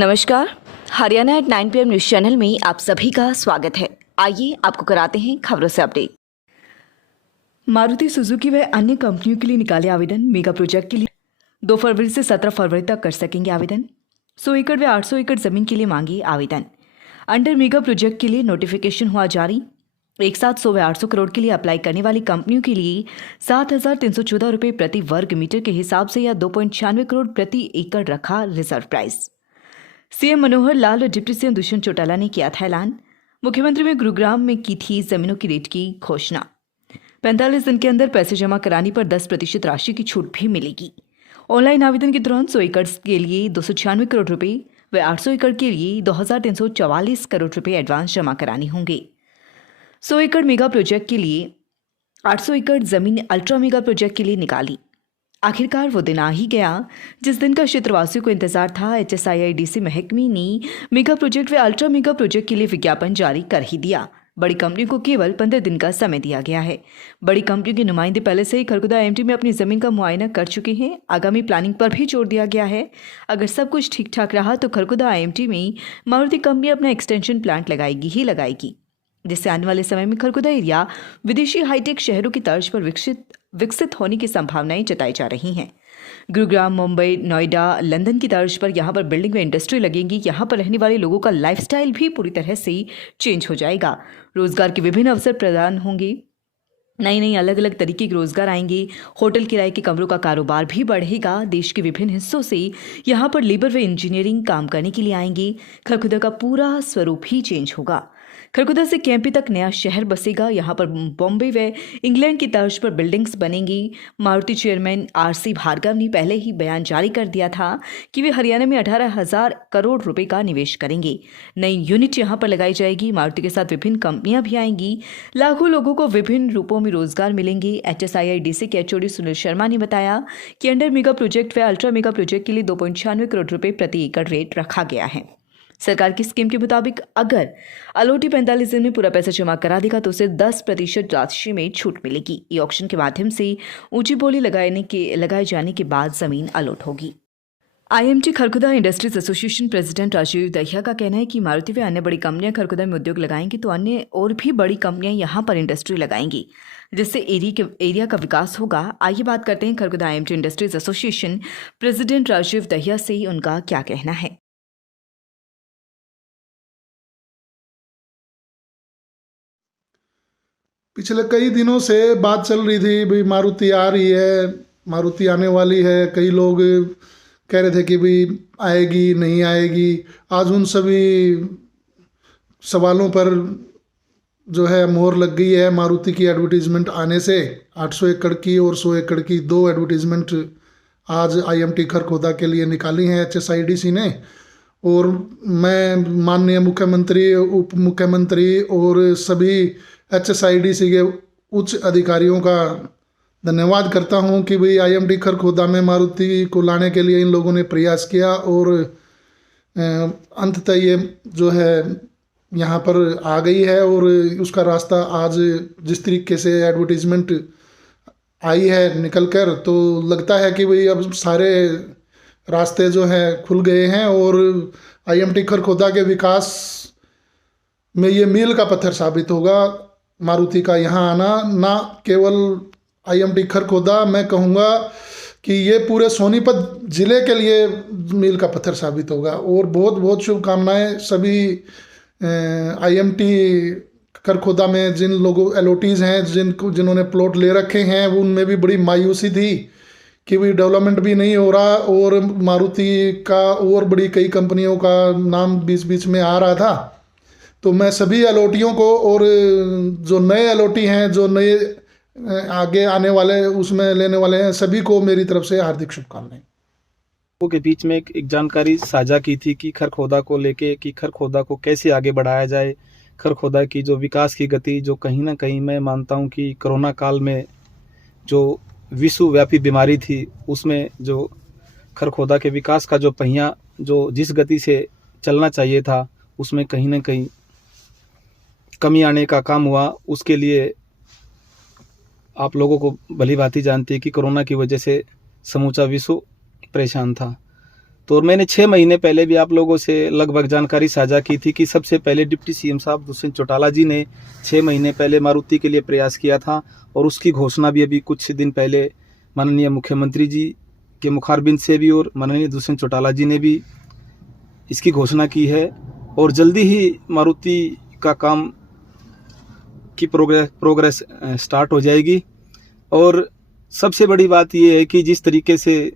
नमस्कार। Haryana at 9 PM news channel में आप सभी का स्वागत है। आइए आपको कराते हैं खबरों से अपडेट। मारुति सुजुकी व अन्य कंपनियों के लिए निकाले आवेदन। मेगा प्रोजेक्ट के लिए 2 फरवरी से 17 फरवरी तक कर सकेंगे आवेदन। 100 एकड़ व 800 एकड़ जमीन के लिए मांगे आवेदन। अंडर मेगा प्रोजेक्ट के लिए नोटिफिकेशन हुआ जारी। एक साथ 100 व 800 करोड़ के लिए अप्लाई करने वाली कंपनियों के लिए 7,314 रुपये प्रति वर्ग मीटर के हिसाब से या 2.96 करोड़ प्रति एकड़ रखा reserve price. CM Manohar Lal और डिप्टी सीएम दुष्यंत चौटाला ने किया था ऐलान। मुख्यमंत्री ने गुरुग्राम में की थी जमीनों की रेट की घोषणा। 45 दिन के अंदर पैसे जमा कराने पर 10% राशि की छूट भी मिलेगी। ऑनलाइन आवेदन के दौरान 100 एकड़ के लिए 296 करोड़ रुपए व 800 एकड़ के लिए 2,344 करोड़ रुपए एडवांस जमा कराने होंगे। 100 एकड़ मेगा प्रोजेक्ट के लिए 800 एकड़ जमीन अल्ट्रा मेगा प्रोजेक्ट के लिए निकाली। आखिरकार वो दिन आ ही गया जिस दिन का क्षेत्रवासियों को इंतजार था। HSIIDC महकमे ने मेगा प्रोजेक्ट व अल्ट्रा मेगा प्रोजेक्ट के लिए विज्ञापन जारी कर ही दिया। बड़ी कंपनियों को केवल 15 दिन का समय दिया गया है। बड़ी कंपनियों के नुमाइंदे पहले से ही खरगोदा IMT में अपनी जमीन का मुआयना कर चुके हैं। आगामी प्लानिंग पर भी जोर दिया गया है। अगर सब कुछ ठीक ठाक रहा तो खरगोदा IMT में मारुति कंपनी अपना एक्सटेंशन प्लांट लगाएगी ही लगाएगी, जिससे आने वाले समय में खरगोदा एरिया विदेशी हाईटेक शहरों की तर्ज पर विकसित होने की संभावनाएं जताई जा रही हैं। गुरुग्राम, मुंबई, नोएडा, लंदन की तर्ज पर यहाँ पर बिल्डिंग व इंडस्ट्री लगेंगी। यहाँ पर रहने वाले लोगों का लाइफस्टाइल भी पूरी तरह से चेंज हो जाएगा। रोजगार के विभिन्न अवसर प्रदान होंगे। नई अलग अलग तरीके के रोजगार आएंगे। होटल किराए के कमरों का कारोबार भी बढ़ेगा। देश के विभिन्न हिस्सों से यहाँ पर लेबर व इंजीनियरिंग काम करने के लिए आएंगे। खरगोदा का पूरा स्वरूप ही चेंज होगा। खरगोदा से कैंपी तक नया शहर बसेगा। यहाँ पर बॉम्बे व इंग्लैंड की तर्ज पर बिल्डिंग्स बनेंगी। मारुति चेयरमैन RC भार्गव ने पहले ही बयान जारी कर दिया था कि वे हरियाणा में 18,000 करोड़ रुपए का निवेश करेंगे। नई यूनिट यहाँ पर लगाई जाएगी। मारुति के साथ विभिन्न कंपनियां भी आएंगी। लाखों लोगों को विभिन्न रूपों में रोजगार मिलेंगे। HSIIDC के HOD सुनील शर्मा ने बताया कि अंडर मेगा प्रोजेक्ट व अल्ट्रा मेगा प्रोजेक्ट के लिए 2.96 करोड़ रुपए प्रति एकड़ रेट रखा गया है। सरकार की स्कीम के मुताबिक अगर अलॉटी 45 दिन में पूरा पैसा जमा करा देगा तो उसे 10% राशि में छूट मिलेगी। ई ऑक्शन के माध्यम से ऊंची बोली लगाए जाने के बाद जमीन अलॉट होगी। IMT Kharkhoda industries association president Rajiv Dahiya का कहना है कि मारुति व अन्य बड़ी कंपनियां खरगोदा में उद्योग लगाएंगी तो अन्य और भी बड़ी कंपनियां यहां पर इंडस्ट्री लगाएंगी, जिससे एरिया का विकास होगा। आइए बात करते हैं Kharkhoda IMT industries association president Rajiv Dahiya से उनका क्या कहना है। पिछले कई दिनों से बात चल रही थी भाई मारुति आ रही है, मारुति आने वाली है। कई लोग कह रहे थे कि भाई आएगी नहीं आएगी। आज उन सभी सवालों पर जो है मोहर लग गई है। मारुति की एडवर्टीजमेंट आने से 800 एकड़ की और 100 एकड़ की 2 एडवर्टीजमेंट आज IMT खरगोदा के लिए निकाली हैं HSIDC ने। और मैं माननीय मुख्यमंत्री, उप मुख्यमंत्री और सभी HSIDC के उच्च अधिकारियों का धन्यवाद करता हूं कि भाई IMT खरगोदा में मारुति को लाने के लिए इन लोगों ने प्रयास किया और अंततः ये जो है यहाँ पर आ गई है। और उसका रास्ता आज जिस तरीके से एडवर्टीजमेंट आई है निकल कर, तो लगता है कि भाई अब सारे रास्ते जो हैं खुल गए हैं और IMT खरगोदा के विकास में ये मील का पत्थर साबित होगा। मारुति का यहाँ आना ना केवल IMT खरगोदा, मैं कहूँगा कि ये पूरे सोनीपत जिले के लिए मील का पत्थर साबित होगा। और बहुत बहुत शुभकामनाएं सभी IMT खरगोदा में जिन लोगों अलॉटीज़ हैं, जिन्होंने प्लॉट ले रखे हैं, उनमें भी बड़ी मायूसी थी कि भी डेवलपमेंट भी नहीं हो रहा और मारुति का और बड़ी कई कंपनियों का नाम बीच बीच में आ रहा था। तो मैं सभी अलॉटियों को और जो नए अलॉटी हैं, जो नए आगे आने वाले उसमें लेने वाले हैं, सभी को मेरी तरफ से हार्दिक शुभकामनाएं। के बीच में एक जानकारी साझा की थी कि खरगोदा को लेके कि खरगोदा को कैसे आगे बढ़ाया जाए। खरगोदा की जो विकास की गति जो कहीं ना कहीं मैं मानता हूं कि कोरोना काल में जो विश्वव्यापी बीमारी थी, उसमें जो खरगोदा के विकास का जो पहिया जो जिस गति से चलना चाहिए था, उसमें कहीं ना कहीं कमी आने का काम हुआ। उसके लिए आप लोगों को भली भांति जानती है कि कोरोना की वजह से समूचा विश्व परेशान था। तो मैंने 6 महीने पहले भी आप लोगों से लगभग जानकारी साझा की थी कि सबसे पहले डिप्टी सीएम साहब दुष्यंत चौटाला जी ने 6 महीने पहले मारुति के लिए प्रयास किया था और उसकी घोषणा भी अभी कुछ दिन पहले माननीय मुख्यमंत्री जी के मुखारबिंद से भी और माननीय दुष्यंत चौटाला जी ने भी इसकी घोषणा की है और जल्दी ही मारुति का काम की प्रोग्रेस स्टार्ट हो जाएगी। और सबसे बड़ी बात यह है कि जिस तरीके से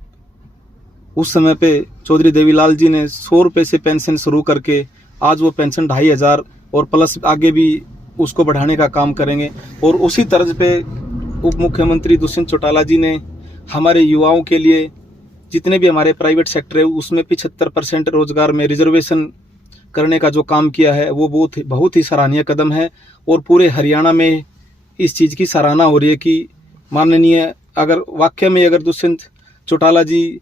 उस समय पे चौधरी देवीलाल जी ने 100 रुपये से पेंशन शुरू करके आज वो पेंशन 2500 और प्लस आगे भी उसको बढ़ाने का काम करेंगे। और उसी तर्ज पे उप मुख्यमंत्री दुष्यंत चौटाला जी ने हमारे युवाओं के लिए जितने भी हमारे प्राइवेट सेक्टर है उसमें 75% रोजगार में रिजर्वेशन करने का जो काम किया है वो बहुत ही सराहनीय कदम है। और पूरे हरियाणा में इस चीज़ की सराहना हो रही है कि माननीय अगर वाकई में अगर दुष्यंत चौटाला जी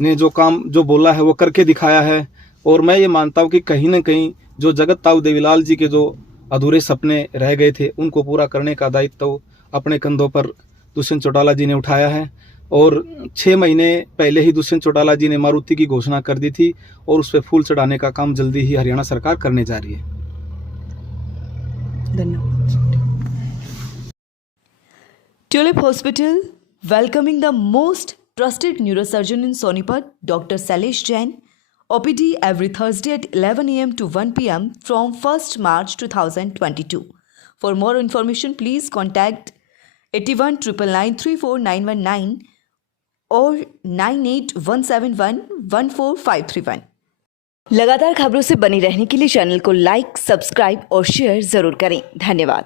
ने जो काम जो बोला है वो करके दिखाया है। और मैं ये मानता हूँ कि कहीं ना कहीं जो जगत ताऊ देवीलाल जी के जो अधूरे सपने रह गए थे उनको पूरा करने का दायित्व अपने कंधों पर दुष्यंत चौटाला जी ने उठाया है। और 6 महीने पहले ही दुष्यंत चौटाला जी ने मारुति की घोषणा कर दी थी और उस पर फूल चढ़ाने का काम जल्दी ही हरियाणा सरकार करने जा रही है। धन्यवाद। Tulip hospital welcoming the most trusted neurosurgeon in Sonipat, Dr. Sailesh Jain, OPD every Thursday at 11 a.m. to 1 p.m. from 1st March 2022. For more information, please contact 81 999 34919 और 9817114531। लगातार खबरों से बनी रहने के लिए चैनल को लाइक, सब्सक्राइब और शेयर जरूर करें। धन्यवाद।